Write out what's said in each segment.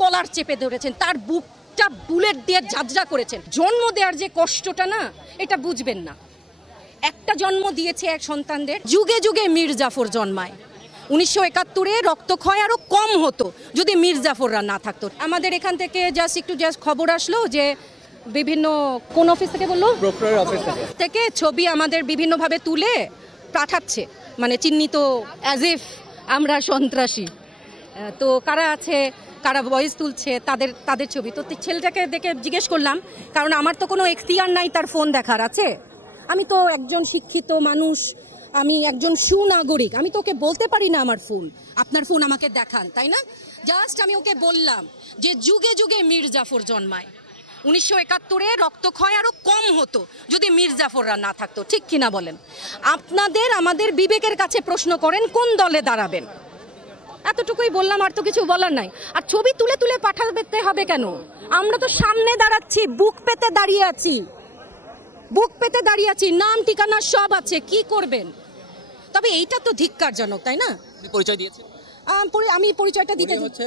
কলার চেপে ধরেছেন, তার বুকটা বুলেট দিয়ে ঝাঁঝরা করেছেন। জন্ম দেওয়ার যে কষ্টটা না, এটা বুঝবেন না। একটা জন্ম দিয়েছে এক সন্তানদের, যুগে যুগে মীর জাফর জন্মায়। 1971-এ রক্তক্ষয় আরও কম হতো যদি মীর জাফররা না থাকতো। আমাদের এখান থেকে জাস্ট খবর আসলো যে বিভিন্ন কোন অফিস থেকে বললো, প্রক্টরের অফিস থেকে ছবি আমাদের বিভিন্নভাবে তুলে পাঠাচ্ছে, মানে চিহ্নিত অ্যাজ ইফ আমরা সন্ত্রাসী। তো কারা আছে, কারা ভয়েস তুলছে, তাদের ছবি। তো ছেলেটাকে দেখে জিজ্ঞেস করলাম, কারণ আমার তো কোনো এখতিয়ার নাই তার ফোন দেখার, আছে? আমি তো একজন শিক্ষিত মানুষ, আমি একজন সুনাগরিক, আমি তো ওকে বলতে পারি না আমার ফোন, আপনার ফোন আমাকে দেখান, তাই না? জাস্ট আমি ওকে বললাম যে যুগে যুগে মীর জাফর জন্মায়। 1971-এ রক্তক্ষয় আরও কম হতো যদি মীর জাফররা না থাকতো। ঠিক কিনা বলেন? আপনাদের আমাদের বিবেকের কাছে প্রশ্ন করেন কোন দলে দাঁড়াবেন। এতটুকুই বললাম, আর তো কিছু বলার নাই। আর ছবি তুলে তুলে পাঠাতে হবে কেন? আমরা তো সামনে দাঁড়াচ্ছি, বুক পেতে দাঁড়িয়ে আছি, নাম ঠিকানা সব আছে, কি করবেন? তবে এইটা তো ধিক্কারজনক, তাই না? পরিচয় দিয়েছেন? আমি পরিচয়টা দিতে হচ্ছে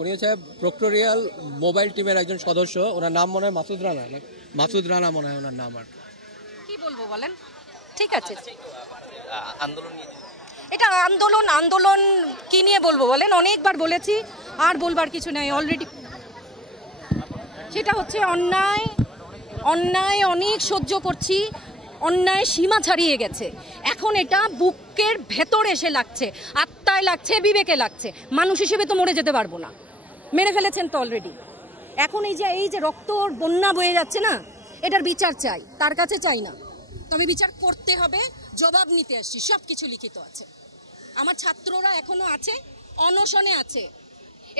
উনি হচ্ছে প্রক্টোরিয়াল মোবাইল টিমের একজন সদস্য। ওনার নাম মনে হয় মাসুদ রানা মনে হয় ওনার নাম। আর কি বলবো বলেন? ঠিক আছে, আন্দোলন নিয়ে এটা আন্দোলন কি নিয়ে বলবো বলেন? অনেকবার বলেছি, আর বলবার কিছু নাই অলরেডি। সেটা হচ্ছে অন্যায় অনেক সহ্য করছি, অন্যায় সীমা ছাড়িয়ে গেছে। এখন এটা বুকের ভেতর এসে লাগছে, আত্মায় লাগছে, বিবেকে লাগছে। মানুষ হিসেবে তো মরে যেতে পারবো না, মেরে ফেলেছেন তো অলরেডি। এখন এই যে রক্তর বন্যা বয়ে যাচ্ছে না, এটার বিচার চাই, তার কাছে চাই না। তবে বিচার করতে হবে, জবাব নিতে আসছি, সব কিছু লিখিত আছে। আমার ছাত্ররা এখনো আছে, অনশনে আছে।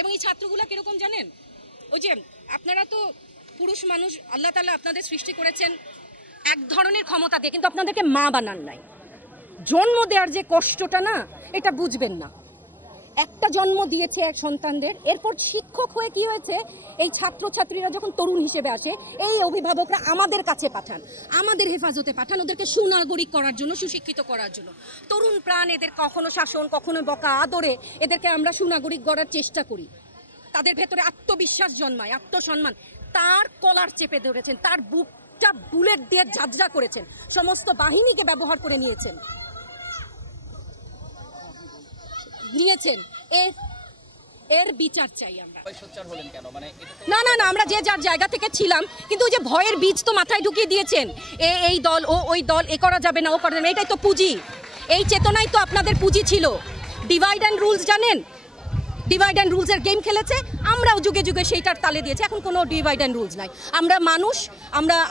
এবং এই ছাত্রগুলা কিরকম জানেন? ওই যে আপনারা তো পুরুষ মানুষ, আল্লাহ তাআলা আপনাদের সৃষ্টি করেছেন এক ধরনের ক্ষমতা দিয়ে, কিন্তু আপনাদেরকে মা বানান নাই। জন্ম দেওয়ার যে কষ্টটা না, এটা বুঝবেন না। একটা জন্ম দিয়েছে এক সন্তানদের, এরপর শিক্ষক হয়ে কি হয়েছে, এই ছাত্রছাত্রীরা যখন তরুণ হিসেবে আসে, এই অভিভাবকরা আমাদের কাছে পাঠান, আমাদের হেফাজতে পাঠান, ওদেরকে সুনাগরিক করার জন্য, সুশিক্ষিত করার জন্য। তরুণ প্রাণ, এদের কখনো শাসন, কখনো বকা, আদরে এদেরকে আমরা সুনাগরিক গড়ার চেষ্টা করি। তাদের ভেতরে আত্মবিশ্বাস জন্মায়, আত্মসম্মান। তার কলার চেপে ধরেছেন, তার বুকটা বুলেট দিয়ে ঝাঁঝরা করেছেন, সমস্ত বাহিনীকে ব্যবহার করে নিয়েছেন। এর বিচার চাই আমরা। না, আমরা যে যার জায়গা থেকে ছিলাম, কিন্তু ওই যে ভয়ের বীজ তো মাথায় ঢুকিয়ে দিয়েছেন, এই দল, ওই দল, এ করা যাবে না, ও করা যাবে না। এটাই তো পুঁজি, এই চেতনাই তো আপনাদের পুঁজি ছিল। ডিভাইড অ্যান্ড রুলস জানেন? ডিভাইড অ্যান্ড রুলসের গেম খেলেছে, আমরাও যুগে যুগে সেইটার তালে দিয়েছি। এখন কোনো ডিভাইড অ্যান্ড রুলস নাই। আমরা মানুষ,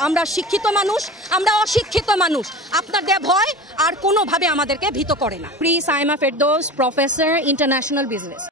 আমরা শিক্ষিত মানুষ, আমরা অশিক্ষিত মানুষ। আপনার দেয়া ভয় আর কোনোভাবে আমাদেরকে ভীত করে না। Please, I am a Ferdous, professor, international business.